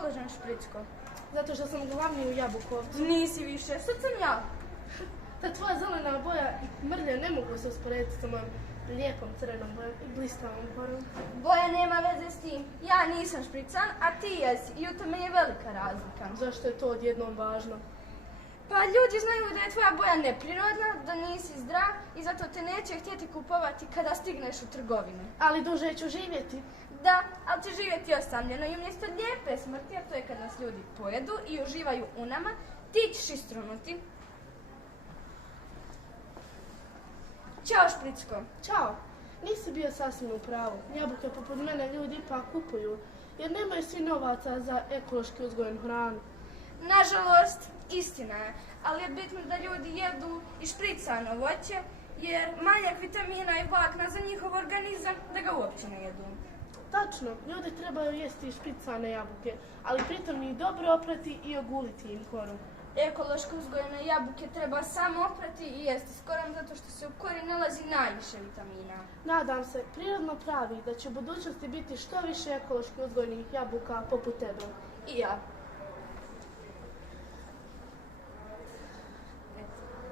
položen špricko? Zato što sam glavni u Jabukovcu. Nisi više, sad sam ja. Ta tvoja zelena boja i mrlja ne mogu se usporediti sa mojom lijepom crvenom bojom i blistavom korom. Boja nema veze s tim. Ja nisam šprican, a ti jesi. I u tome je velika razlika. Zašto je to odjednom važno? Pa ljudi znaju da je tvoja boja neprirodna, da nisi zdrav i zato te neće htjeti kupovati kada stigneš u trgovinu. Ali duže ću živjeti. Da, ali će živjeti osamljeno i umjesto lijepe smrti, a to je kad nas ljudi pojedu i uživaju u nama, ti ćeš istrunuti. Ćao Špricko. Ćao. Nisi bio sasvim u pravu. Jabuke poput mene ljudi ipak kupuju, jer nemaju svi novaca za ekološki uzgojenu hranu. Nažalost, istina je, ali je bitno da ljudi jedu i špricano voće, jer manjak vitamina i vlakna za njihov organizam da ga uopće ne jedu. Tačno, ljudi trebaju jesti špricane jabuke, ali pritom ih dobro oprati i oguliti im koru. Ekološko uzgojene jabuke treba samo oprati i jesti s korom zato što se u kori nalazi najviše vitamina. Nadam se, prirodno pravi da će u budućnosti biti što više ekološki uzgojnih jabuka poput tebe. I ja.